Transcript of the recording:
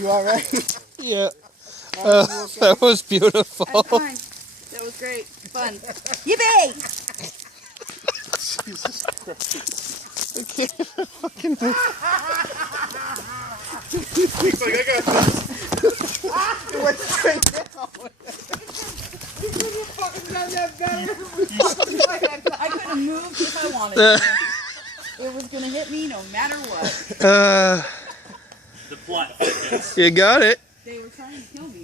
you all right? Yeah. That was beautiful. I'm fine. That was great. Fun. Yippee! Jesus Christ. I can't fucking move. He's like, I got this. It went straight down. You couldn't have fucking done that better. I could have moved if I wanted to. It was going to hit me no matter what. The plot thickens. You got it.